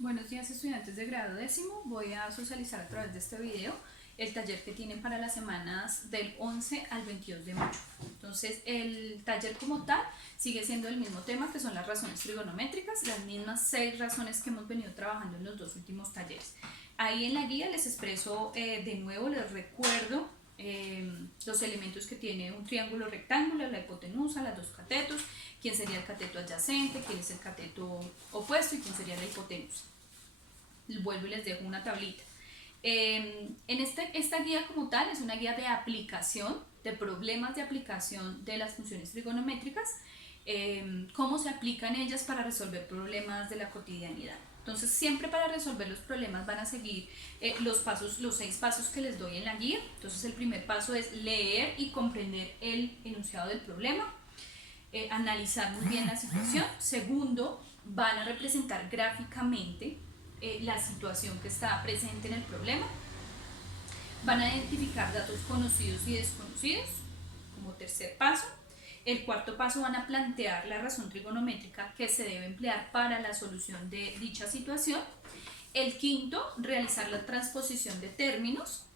Buenos días, estudiantes de grado décimo. Voy a socializar a través de este video el taller que tienen para las semanas del 11 al 22 de mayo. Entonces, el taller como tal sigue siendo el mismo tema, que son las razones trigonométricas, las mismas 6 razones que hemos venido trabajando en los 2 últimos talleres. Ahí en la guía les expreso de nuevo, les recuerdo los elementos que tiene un triángulo rectángulo, la hipotenusa, los 2 catetos, quién sería el cateto adyacente, quién es el cateto opuesto y quién sería la hipotenusa. Vuelvo y les dejo una tablita. Esta guía como tal es una guía de aplicación, de problemas de aplicación de las funciones trigonométricas, cómo se aplican ellas para resolver problemas de la cotidianidad. Entonces, siempre para resolver los problemas van a seguir los 6 pasos que les doy en la guía. Entonces, el primer paso es leer y comprender el enunciado del problema, analizar muy bien la situación. Segundo, van a representar gráficamente la situación que está presente en el problema. Van a identificar datos conocidos y desconocidos como tercer paso. El cuarto paso, van a plantear la razón trigonométrica que se debe emplear para la solución de dicha situación. El quinto, realizar la transposición de términos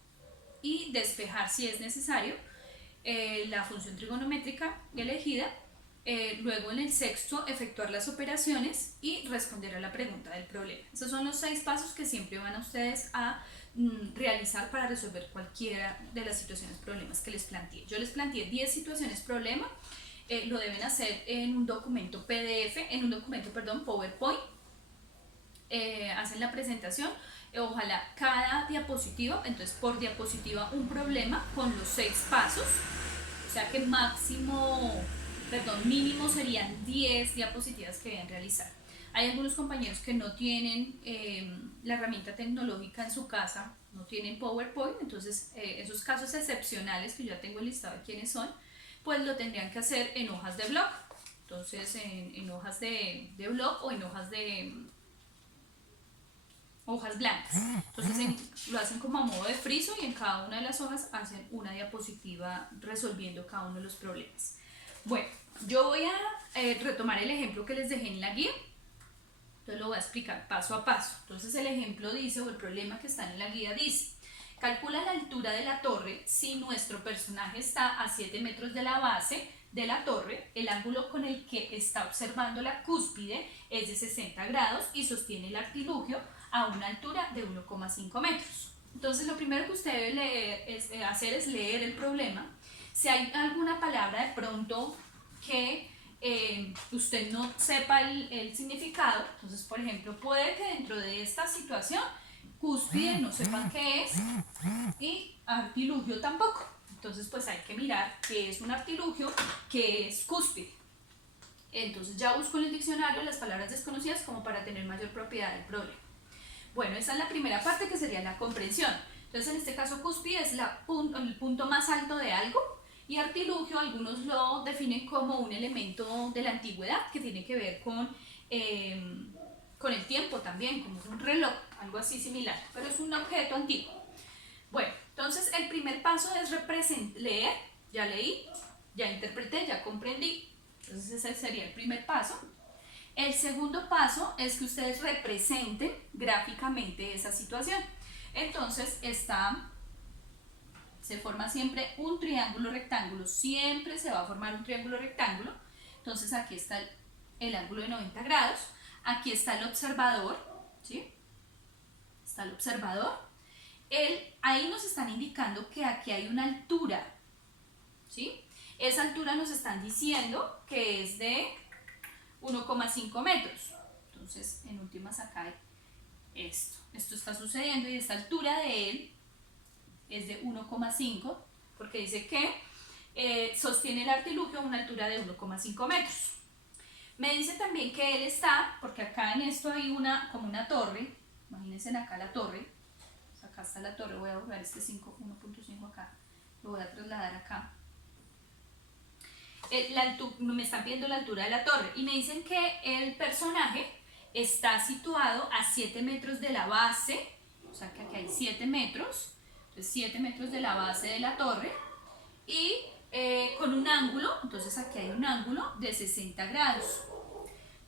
y despejar, si es necesario, la función trigonométrica elegida. Luego, en el sexto, efectuar las operaciones y responder a la pregunta del problema. Esos son los 6 pasos que siempre van a ustedes a realizar para resolver cualquiera de las situaciones problemas que les planteé. Yo les planteé 10 situaciones problema. Lo deben hacer en un documento PDF, PowerPoint. Hacen la presentación, ojalá cada diapositiva, entonces por diapositiva un problema con los 6 pasos, o sea que mínimo serían 10 diapositivas que deben realizar. Hay algunos compañeros que no tienen la herramienta tecnológica en su casa, no tienen PowerPoint, entonces esos casos excepcionales que yo ya tengo el listado de quiénes son, pues lo tendrían que hacer en hojas de blog. Entonces, en hojas de blog o en hojas blancas. Entonces lo hacen como a modo de friso y en cada una de las hojas hacen una diapositiva resolviendo cada uno de los problemas. Bueno, yo voy a retomar el ejemplo que les dejé en la guía. Entonces lo voy a explicar paso a paso. Entonces el ejemplo dice, o el problema que está en la guía dice: calcula la altura de la torre si nuestro personaje está a 7 metros de la base de la torre, el ángulo con el que está observando la cúspide es de 60 grados y sostiene el artilugio a una altura de 1,5 metros. Entonces lo primero que usted debe hacer es leer el problema. Si hay alguna palabra de pronto que usted no sepa el significado, entonces por ejemplo puede que dentro de esta situación cúspide no sepan qué es y artilugio tampoco. Entonces pues hay que mirar qué es un artilugio, qué es cúspide. Entonces ya busco en el diccionario las palabras desconocidas como para tener mayor propiedad del problema. Bueno, esa es la primera parte, que sería la comprensión. Entonces en este caso cúspide es el punto más alto de algo, y artilugio algunos lo definen como un elemento de la antigüedad que tiene que ver con el tiempo también, como un reloj, algo así similar, pero es un objeto antiguo. Bueno, entonces el primer paso es leer. Ya leí, ya interpreté, ya comprendí. Entonces ese sería el primer paso. El segundo paso es que ustedes representen gráficamente esa situación. Entonces se forma siempre un triángulo rectángulo, siempre se va a formar un triángulo rectángulo. Entonces aquí está el ángulo de 90 grados, aquí está el observador, ¿sí? Está el observador. Ahí nos están indicando que aquí hay una altura, ¿sí? Esa altura nos están diciendo que es de 1,5 metros. Entonces, en últimas acá hay esto está sucediendo, y esta altura de él es de 1,5, porque dice que sostiene el artilugio a una altura de 1,5 metros. Me dice también que él está, porque acá en esto hay como una torre, imagínense acá la torre, acá está la torre, voy a borrar este 1.5 acá, lo voy a trasladar acá. Me están pidiendo la altura de la torre y me dicen que el personaje está situado a 7 metros de la base, o sea que aquí hay 7 metros, entonces 7 metros de la base de la torre, y con un ángulo, entonces aquí hay un ángulo de 60 grados.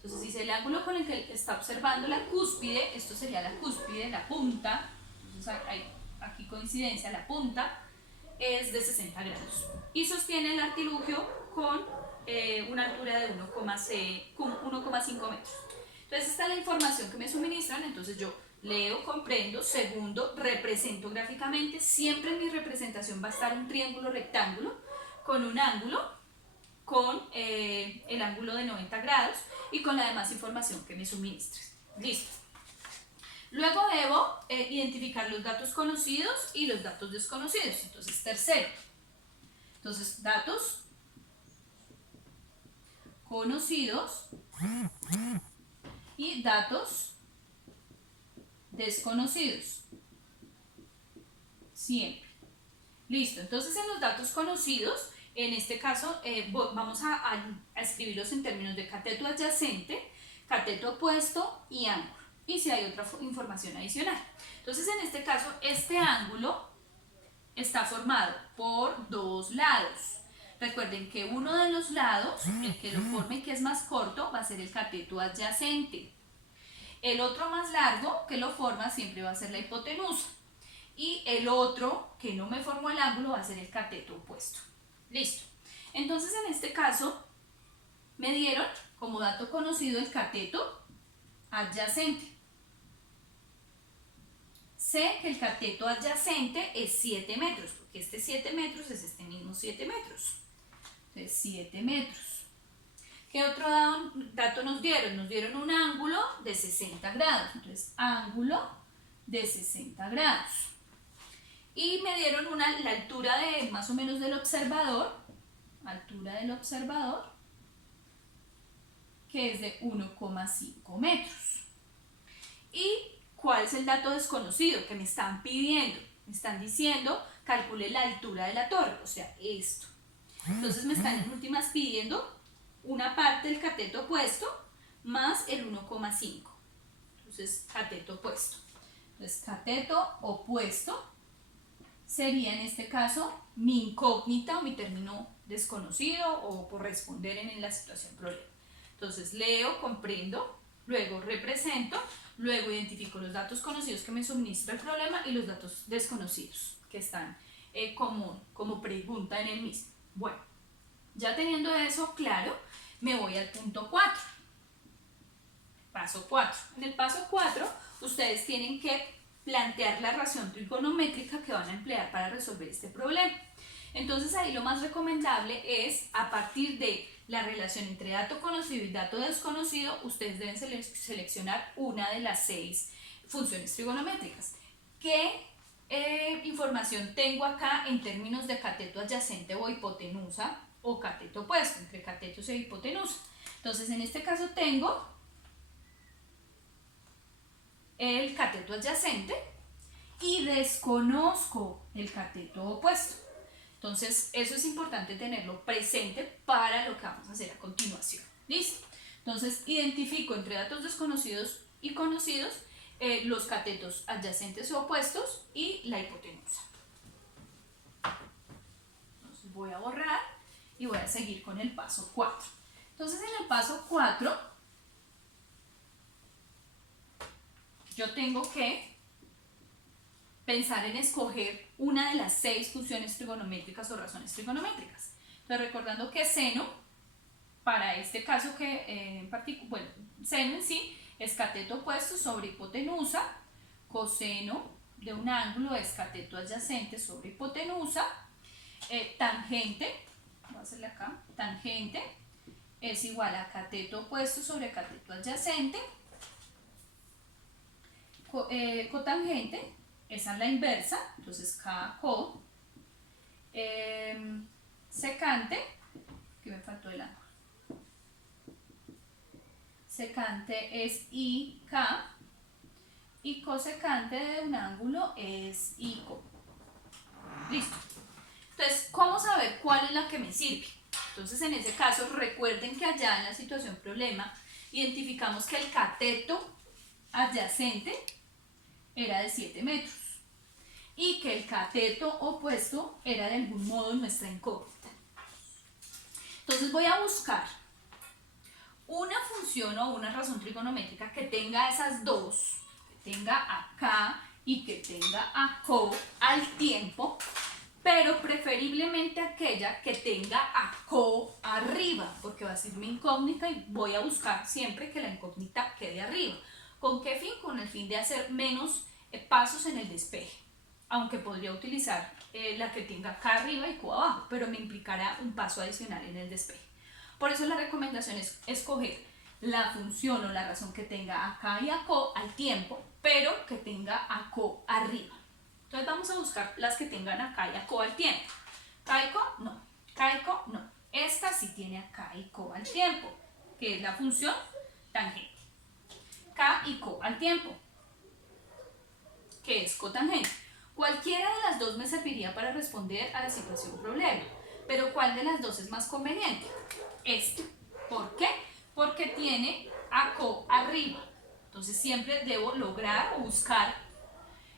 Entonces dice el ángulo con el que está observando la cúspide, esto sería la cúspide, la punta, entonces hay aquí coincidencia, la punta es de 60 grados y sostiene el artilugio con una altura de 1,5 metros. Entonces esta es la información que me suministran, entonces yo leo, comprendo, segundo, represento gráficamente, siempre en mi representación va a estar un triángulo rectángulo con un ángulo, con el ángulo de 90 grados y con la demás información que me suministres. Listo. Luego debo identificar los datos conocidos y los datos desconocidos. Entonces, tercero. Entonces, datos conocidos y datos desconocidos. Siempre. Listo. Entonces, en los datos conocidos, en este caso, vamos a escribirlos en términos de cateto adyacente, cateto opuesto y ángulo. Y si hay otra información adicional. Entonces, en este caso, este ángulo está formado por dos lados. Recuerden que uno de los lados, el que lo forme, que es más corto, va a ser el cateto adyacente. El otro más largo que lo forma siempre va a ser la hipotenusa. Y el otro, que no me formó el ángulo, va a ser el cateto opuesto. Listo. Entonces, en este caso, me dieron como dato conocido el cateto adyacente. Sé que el cateto adyacente es 7 metros, porque este 7 metros es este mismo 7 metros. Entonces, 7 metros. ¿Qué otro dato nos dieron? Nos dieron un ángulo de 60 grados. Entonces, ángulo de 60 grados. Y me dieron la altura de más o menos del observador, que es de 1,5 metros. ¿Y cuál es el dato desconocido que me están pidiendo? Me están diciendo, calcule la altura de la torre, o sea, esto. Entonces me están en últimas pidiendo una parte del cateto opuesto más el 1,5. Entonces, cateto opuesto. Entonces, cateto opuesto sería en este caso mi incógnita o mi término desconocido o por responder en la situación problema. Entonces leo, comprendo, luego represento, luego identifico los datos conocidos que me suministra el problema y los datos desconocidos que están como pregunta en el mismo. Bueno, ya teniendo eso claro, me voy al punto 4. Paso 4. En el paso 4, ustedes tienen que plantear la razón trigonométrica que van a emplear para resolver este problema. Entonces ahí lo más recomendable es, a partir de la relación entre dato conocido y dato desconocido, ustedes deben seleccionar una de las 6 funciones trigonométricas. ¿Qué información tengo acá en términos de cateto adyacente o hipotenusa o cateto opuesto, entre catetos e hipotenusa? Entonces en este caso tengo el cateto adyacente y desconozco el cateto opuesto. Entonces, eso es importante tenerlo presente para lo que vamos a hacer a continuación. ¿Listo? Entonces, identifico entre datos desconocidos y conocidos los catetos adyacentes o opuestos y la hipotenusa. Entonces, voy a borrar y voy a seguir con el paso 4. Entonces, en el paso 4, yo tengo que pensar en escoger una de las 6 funciones trigonométricas o razones trigonométricas. Entonces, recordando que seno, para este caso seno en sí es cateto opuesto sobre hipotenusa, coseno de un ángulo es cateto adyacente sobre hipotenusa, tangente, voy a hacerle acá, tangente es igual a cateto opuesto sobre cateto adyacente, cotangente, esa es la inversa, entonces K, co, secante, que me faltó el ángulo, secante es I, K, y cosecante de un ángulo es I, co. Listo. Entonces, ¿cómo saber cuál es la que me sirve? Entonces, en ese caso, recuerden que allá en la situación problema, identificamos que el cateto adyacente era de 7 metros y que el cateto opuesto era de algún modo nuestra incógnita. Entonces voy a buscar una función o una razón trigonométrica que tenga esas dos, que tenga a k y que tenga a co al tiempo, pero preferiblemente aquella que tenga a co arriba, porque va a ser mi incógnita y voy a buscar siempre que la incógnita quede arriba. ¿Con qué fin? Con el fin de hacer menos pasos en el despeje, aunque podría utilizar la que tenga acá arriba y co abajo, pero me implicará un paso adicional en el despeje. Por eso la recomendación es escoger la función o la razón que tenga acá y a co al tiempo, pero que tenga a co arriba. Entonces vamos a buscar las que tengan acá y a co al tiempo. K y co, no. K y co, no. Esta sí tiene acá y co al tiempo, que es la función tangente. K y co al tiempo, que es cotangente. Cualquiera de las dos me serviría para responder a la situación problema, pero ¿cuál de las dos es más conveniente? Este. ¿Por qué? Porque tiene a co arriba. Entonces siempre debo lograr o buscar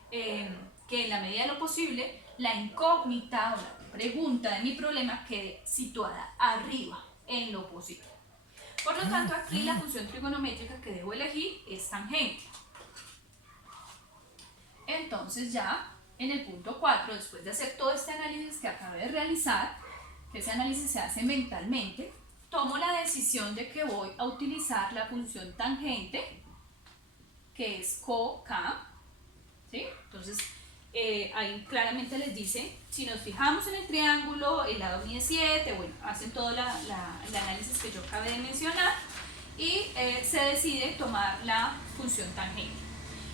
que en la medida de lo posible la incógnita o la pregunta de mi problema quede situada arriba, en lo posible. Por lo tanto, aquí la función trigonométrica que debo elegir es tangente. Entonces ya en el punto 4, después de hacer todo este análisis que acabé de realizar, que ese análisis se hace mentalmente, tomo la decisión de que voy a utilizar la función tangente, que es co-k, ¿sí? Entonces, ahí claramente les dice, si nos fijamos en el triángulo, el lado mide 7, bueno, hacen todo el análisis que yo acabé de mencionar y se decide tomar la función tangente.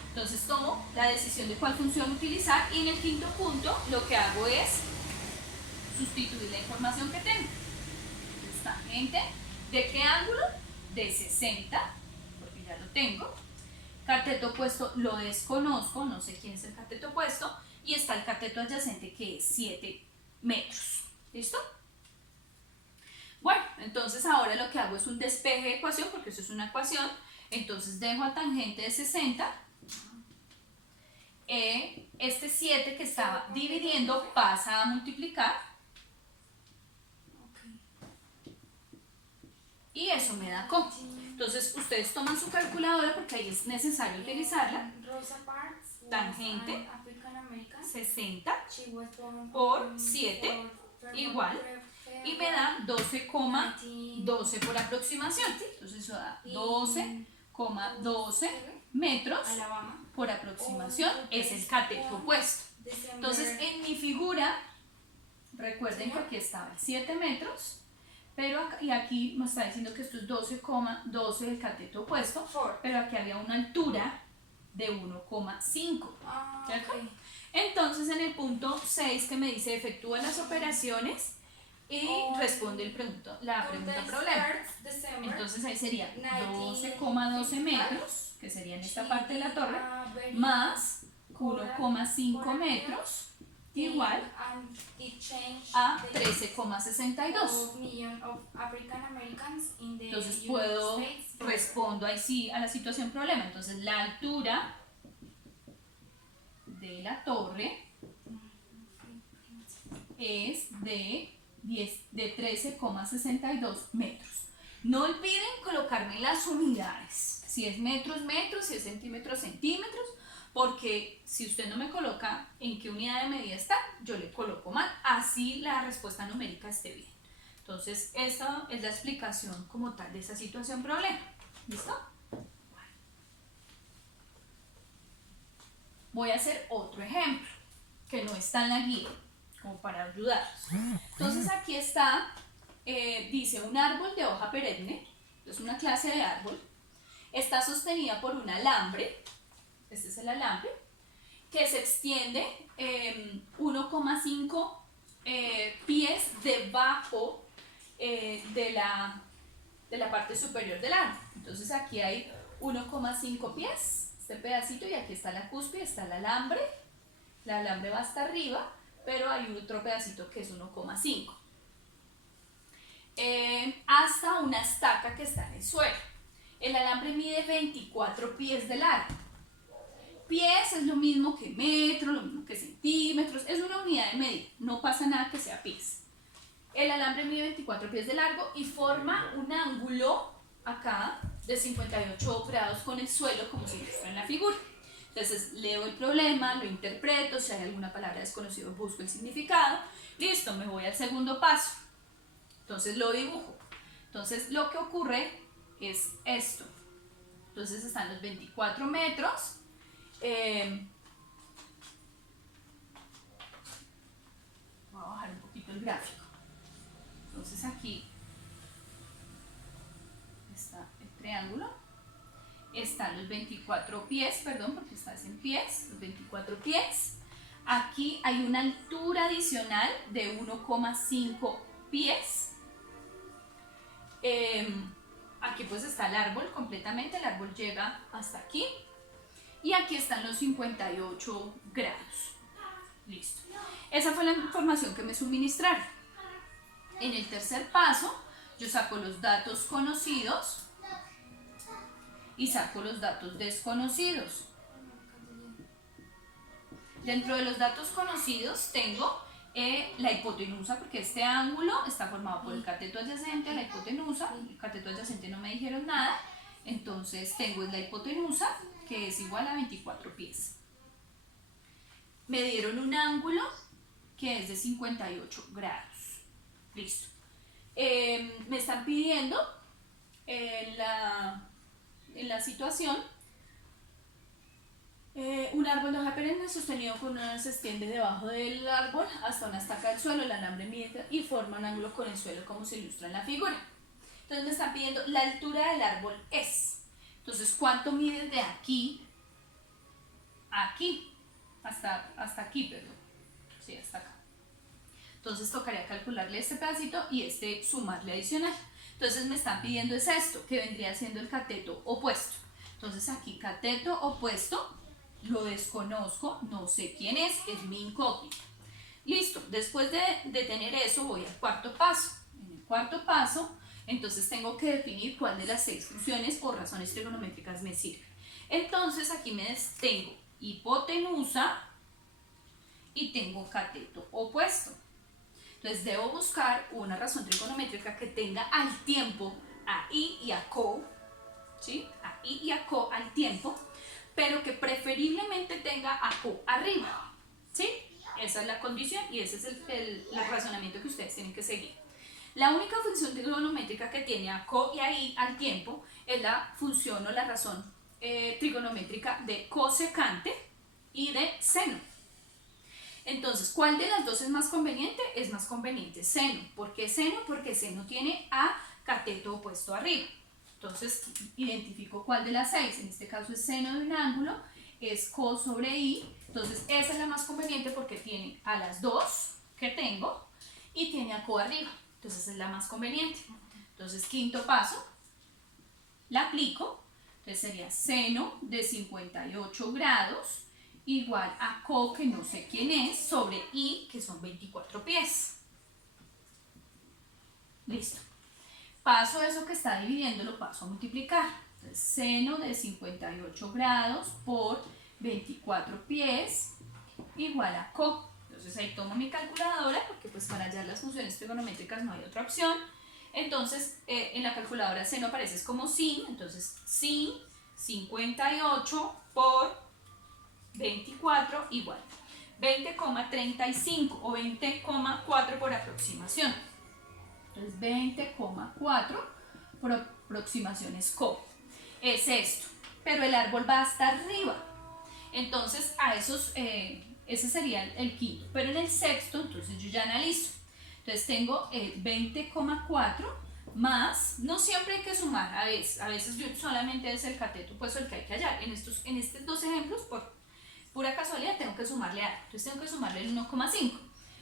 Entonces tomo la decisión de cuál función utilizar y en el quinto punto lo que hago es sustituir la información que tengo. Entonces, tangente, ¿de qué ángulo? De 60, porque ya lo tengo. Cateto opuesto lo desconozco, no sé quién es el cateto opuesto, y está el cateto adyacente que es 7 metros. ¿Listo? Bueno, entonces ahora lo que hago es un despeje de ecuación, porque eso es una ecuación. Entonces dejo a tangente de 60. Este 7 que estaba dividiendo pasa a multiplicar. Y eso me da co. Entonces ustedes toman su calculadora porque ahí es necesario utilizarla. Tangente 60 por 7 igual. Y me da 12,12 por aproximación. Entonces eso da 12,12 metros por aproximación. Es el cateto opuesto. Entonces en mi figura, recuerden que aquí estaba 7 metros. Pero acá, y aquí me está diciendo que esto es 12,12 del cateto opuesto, pero aquí había una altura de 1,5. ¿Cierto? Entonces en el punto 6 que me dice efectúa las operaciones y responde la pregunta problema. Entonces ahí sería 12,12 metros, que sería en esta parte de la torre, más 1,5 metros, igual a 13,62. Entonces respondo ahí sí a la situación problema. Entonces la altura de la torre es de 13,62 metros. No olviden colocarme las unidades, si es metros, metros, si es centímetros, centímetros, porque si usted no me coloca en qué unidad de medida está, yo le coloco mal, así la respuesta numérica esté bien. Entonces, esta es la explicación como tal de esa situación problema. ¿Listo? Bueno. Voy a hacer otro ejemplo, que no está en la guía, como para ayudarlos. Entonces, aquí está, dice un árbol de hoja perenne, es una clase de árbol, está sostenida por un alambre. Este es el alambre, que se extiende 1,5 pies debajo de la parte superior del árbol. Entonces aquí hay 1,5 pies, este pedacito, y aquí está la cúspide, está el alambre va hasta arriba, pero hay otro pedacito que es 1,5. Hasta una estaca que está en el suelo. El alambre mide 24 pies de largo. Pies es lo mismo que metro, lo mismo que centímetros, es una unidad de medida, no pasa nada que sea pies. El alambre mide 24 pies de largo y forma un ángulo acá de 58 grados con el suelo como se ilustra en la figura. Entonces leo el problema, lo interpreto, si hay alguna palabra desconocida busco el significado. Listo, me voy al segundo paso. Entonces lo dibujo. Entonces lo que ocurre es esto. Entonces están los 24 metros. Voy a bajar un poquito el gráfico. Entonces aquí está el triángulo. Están los 24 pies, perdón, porque estás en pies, los 24 pies. Aquí hay una altura adicional de 1,5 pies. Aquí pues está el árbol completamente, el árbol llega hasta aquí. Y aquí están los 58 grados. Listo. Esa fue la información que me suministraron. En el tercer paso, yo saco los datos conocidos y saco los datos desconocidos. Dentro de los datos conocidos tengo la hipotenusa, porque este ángulo está formado por el cateto adyacente a la hipotenusa. El cateto adyacente no me dijeron nada, entonces tengo la hipotenusa, que es igual a 24 pies. Me dieron un ángulo que es de 58 grados. Listo. Me están pidiendo en la situación un árbol de hoja perenne sostenido con una se extiende debajo del árbol hasta una estaca del suelo, el alambre mide y forma un ángulo con el suelo como se ilustra en la figura. Entonces me están pidiendo la altura del árbol es. Entonces, ¿cuánto mide de aquí a aquí? Hasta aquí, perdón. Sí, hasta acá. Entonces tocaría calcularle este pedacito y este sumarle adicional. Entonces me están pidiendo es esto, que vendría siendo el cateto opuesto. Entonces aquí cateto opuesto, lo desconozco, no sé quién es mi incógnita. Listo, después de tener eso voy al cuarto paso. En el cuarto paso, entonces tengo que definir cuál de las 6 funciones o razones trigonométricas me sirve. Entonces aquí tengo hipotenusa y tengo cateto opuesto. Entonces debo buscar una razón trigonométrica que tenga al tiempo a i y a co, ¿sí? A i y a co al tiempo, pero que preferiblemente tenga a co arriba, ¿sí? Esa es la condición y ese es el razonamiento que ustedes tienen que seguir. La única función trigonométrica que tiene a co y a i al tiempo es la función o la razón trigonométrica de cosecante y de seno. Entonces, ¿cuál de las dos es más conveniente? Es más conveniente seno. ¿Por qué seno? Porque seno tiene a cateto opuesto arriba. Entonces, identifico cuál de las 6. En este caso es seno de un ángulo, es co sobre i. Entonces, esa es la más conveniente porque tiene a las dos que tengo y tiene a co arriba. Entonces, es la más conveniente. Entonces, quinto paso, la aplico. Entonces, sería seno de 58 grados igual a co, que no sé quién es, sobre i, que son 24 pies. Listo. Paso eso que está dividiendo, lo paso a multiplicar. Entonces, seno de 58 grados por 24 pies igual a co. Entonces ahí tomo mi calculadora, porque pues para hallar las funciones trigonométricas no hay otra opción. Entonces en la calculadora seno aparece como sin, entonces sin 58 por 24 igual 20,35 o 20,4 por aproximación. Entonces 20,4 por aproximación es co. Es esto, pero el árbol va hasta arriba. Entonces a esos, ese sería el quinto. Pero en el sexto, entonces yo ya analizo. Entonces tengo 20,4 más, no siempre hay que sumar, a veces solamente es el cateto pues el que hay que hallar. En estos dos ejemplos, por pura casualidad, tengo que sumarle algo. Entonces tengo que sumarle el 1,5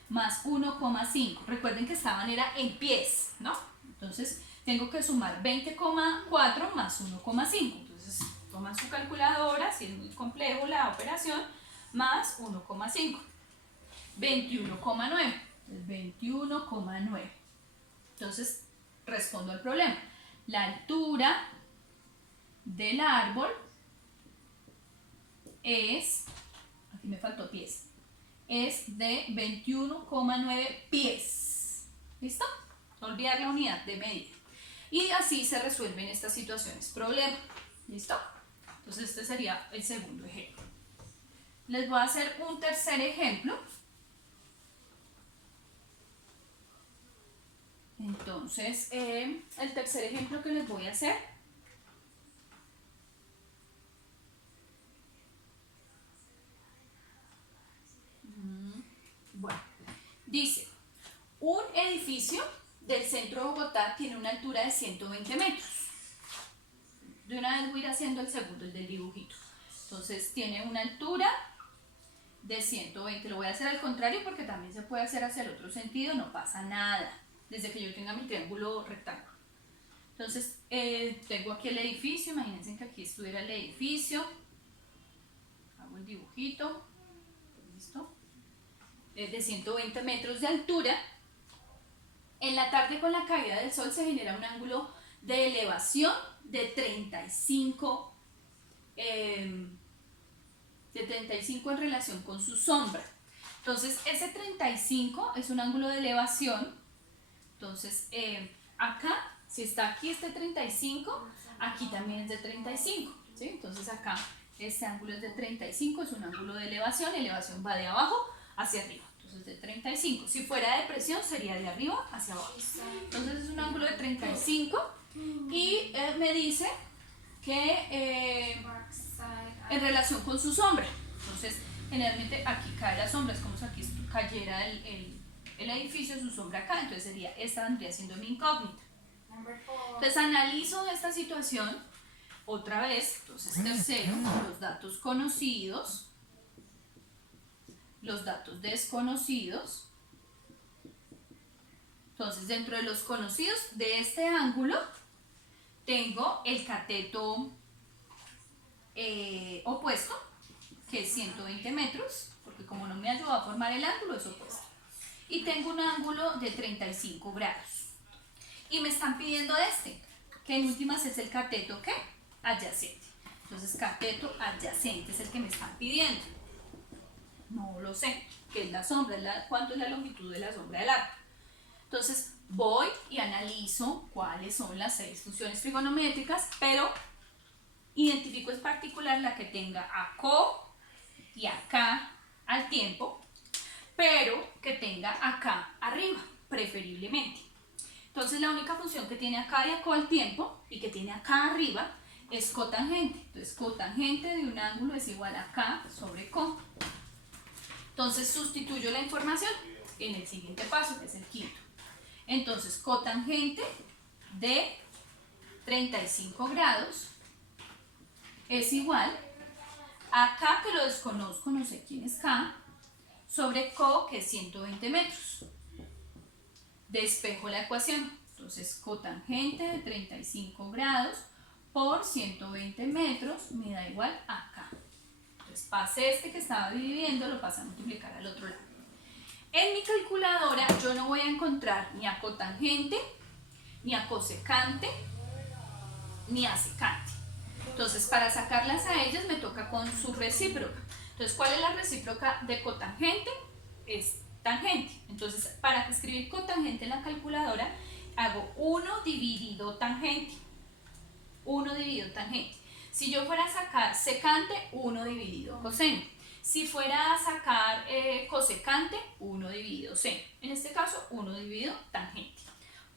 más 1,5. Recuerden que esta manera en pies, ¿no? Entonces tengo que sumar 20,4 más 1,5. Entonces toman su calculadora, si es muy complejo la operación, más 1,5. 21,9. 21,9. Entonces respondo al problema. La altura del árbol es, aquí me faltó pies, es de 21,9 pies. ¿Listo? No olvidar la unidad de medida. Y así se resuelven estas situaciones problema. ¿Listo? Entonces este sería el segundo ejemplo. Les voy a hacer un tercer ejemplo. Entonces, el tercer ejemplo que les voy a hacer bueno, dice, un edificio del centro de Bogotá tiene una altura de 120 metros. De una vez voy a ir haciendo el segundo, el del dibujito. Entonces tiene una altura de 120. Lo voy a hacer al contrario porque también se puede hacer hacia el otro sentido, no pasa nada, desde que yo tenga mi triángulo rectángulo. Entonces tengo aquí el edificio, imagínense que aquí estuviera el edificio. Hago el dibujito, listo. De 120 metros de altura. En la tarde con la caída del sol se genera un ángulo de elevación de 35 en relación con su sombra. Entonces ese 35 es un ángulo de elevación. Entonces acá, si está aquí este 35, aquí también es de 35, ¿sí? Entonces acá este ángulo es de 35, es un ángulo de elevación. Elevación va de abajo hacia arriba. Entonces de 35. Si fuera de presión sería de arriba hacia abajo. Entonces es un ángulo de 35 y me dice que en relación con su sombra. Entonces generalmente aquí cae la sombra, es como si aquí cayera el edificio, su sombra acá. Entonces esta vendría siendo mi incógnita. Entonces analizo esta situación otra vez. Entonces tercero, los datos conocidos, los datos desconocidos. Entonces dentro de los conocidos de este ángulo tengo el cateto opuesto, que es 120 metros, porque como no me ayuda a formar el ángulo es opuesto. Y tengo un ángulo de 35 grados. Y me están pidiendo que en últimas es el cateto ¿qué? Adyacente. Entonces cateto adyacente es el que me están pidiendo. No lo sé, que es la sombra, cuánto es la longitud de la sombra del arco. Entonces voy y analizo cuáles son las 6 funciones trigonométricas, pero identifico en particular la que tenga a co y acá al tiempo, pero que tenga acá arriba, preferiblemente. Entonces la única función que tiene acá y acá al tiempo y que tiene acá arriba es cotangente. Entonces cotangente de un ángulo es igual a k sobre co. Entonces sustituyo la información en el siguiente paso, que es el quinto. Entonces cotangente de 35 grados es igual a k, que lo desconozco, no sé quién es k, sobre co, que es 120 metros. Despejo la ecuación. Entonces cotangente de 35 grados por 120 metros me da igual a k. Entonces pase que estaba dividiendo, lo pasa a multiplicar al otro lado. En mi calculadora yo no voy a encontrar ni a cotangente, ni a cosecante, ni a secante. Entonces para sacarlas a ellas me toca con su recíproca. Entonces, ¿cuál es la recíproca de cotangente? Es tangente. Entonces, para escribir cotangente en la calculadora, hago 1 dividido tangente. 1 dividido tangente. Si yo fuera a sacar secante, 1 dividido coseno. Si fuera a sacar cosecante, 1 dividido seno. En este caso, 1 dividido tangente.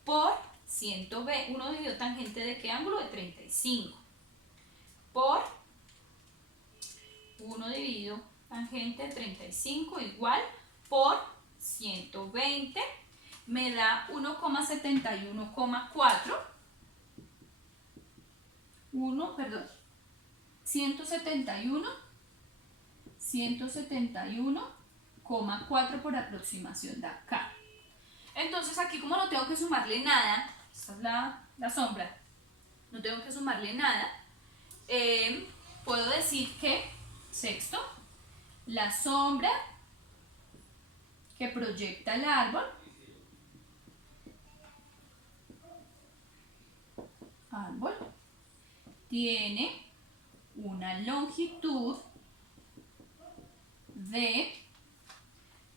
Por 120, 1 dividido tangente ¿de qué ángulo? De 35. Por 1 dividido tangente de 35 igual por 120 me da 1,71,4. 171,4 por aproximación de acá. Entonces aquí, como no tengo que sumarle nada, esta es la sombra, no tengo que sumarle nada, puedo decir que sexto, la sombra que proyecta el árbol tiene una longitud de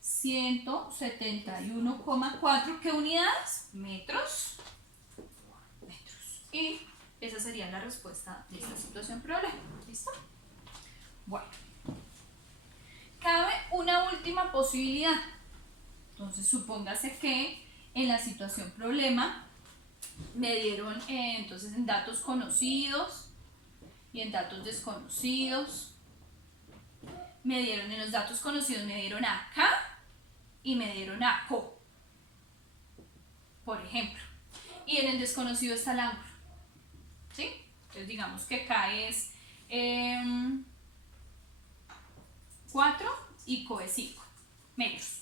171,4, ¿qué unidades? Metros. Y esa sería la respuesta de esta situación problema. ¿Listo? Bueno. Cabe una última posibilidad. Entonces, supóngase que en la situación problema me dieron entonces en datos conocidos y en datos desconocidos. Me dieron en los datos conocidos, me dieron a K y me dieron a CO, por ejemplo. Y en el desconocido está el ángulo. ¿Sí? Entonces digamos que K es 4 y CO es 5 metros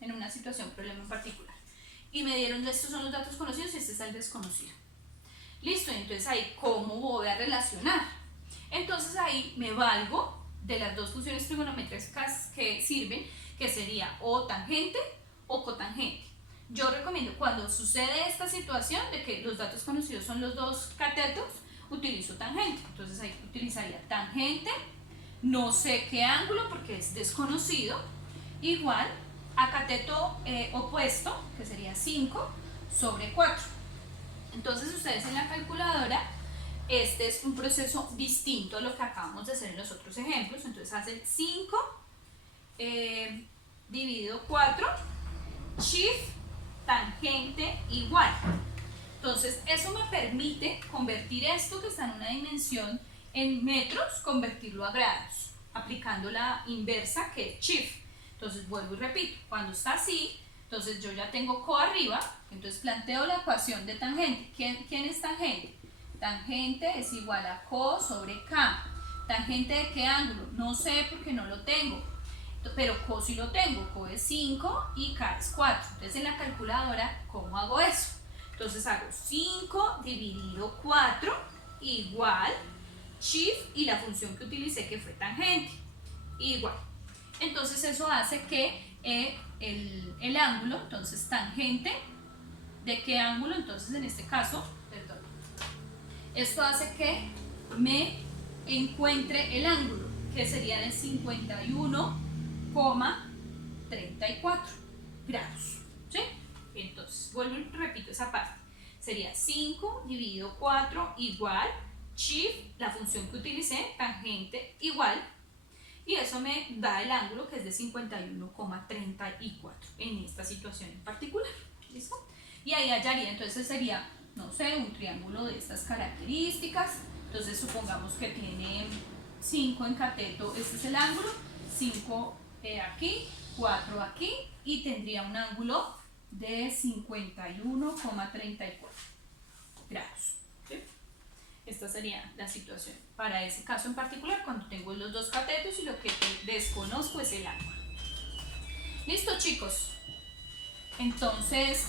en una situación problema en particular. Y me dieron, estos son los datos conocidos y este es el desconocido. Listo, entonces ahí, ¿cómo voy a relacionar? Entonces ahí me valgo de las dos funciones trigonométricas que sirven, que sería o tangente o cotangente. Yo recomiendo, cuando sucede esta situación de que los datos conocidos son los dos catetos, utilizo tangente. Entonces ahí utilizaría tangente, no sé qué ángulo porque es desconocido, igual a cateto opuesto, que sería 5 sobre 4. Entonces ustedes en la calculadora, este es un proceso distinto a lo que acabamos de hacer en los otros ejemplos. Entonces hacen 5 dividido 4, shift, tangente, igual. Entonces eso me permite convertir esto que está en una dimensión en metros, convertirlo a grados, aplicando la inversa que es shift. Entonces vuelvo y repito, cuando está así, entonces yo ya tengo CO arriba, entonces planteo la ecuación de tangente. ¿Quién es tangente? Tangente es igual a CO sobre K. ¿Tangente de qué ángulo? No sé porque no lo tengo, pero CO sí lo tengo. CO es 5 y K es 4. Entonces en la calculadora, ¿cómo hago eso? Entonces hago 5 dividido 4 igual shift y la función que utilicé que fue tangente igual. Entonces eso hace que el ángulo, entonces tangente, ¿de qué ángulo? Entonces en este caso, perdón, esto hace que me encuentre el ángulo, que sería de 51,34 grados, ¿sí? Entonces, vuelvo y repito esa parte, sería 5 dividido 4 igual, shift, la función que utilicé, tangente, igual, y eso me da el ángulo que es de 51,34 en esta situación en particular. ¿Listo? Y ahí hallaría, entonces sería, no sé, un triángulo de estas características. Entonces supongamos que tiene 5 en cateto, este es el ángulo, 5 aquí, 4 aquí, y tendría un ángulo de 51,34 grados. ¿Sí? Esta sería la situación para ese caso en particular, cuando tengo los dos catetos y lo que desconozco es el ángulo. ¿Listo, chicos? Entonces,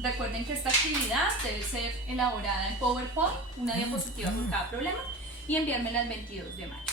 recuerden que esta actividad debe ser elaborada en PowerPoint, una diapositiva por cada problema, y enviármela el 22 de mayo.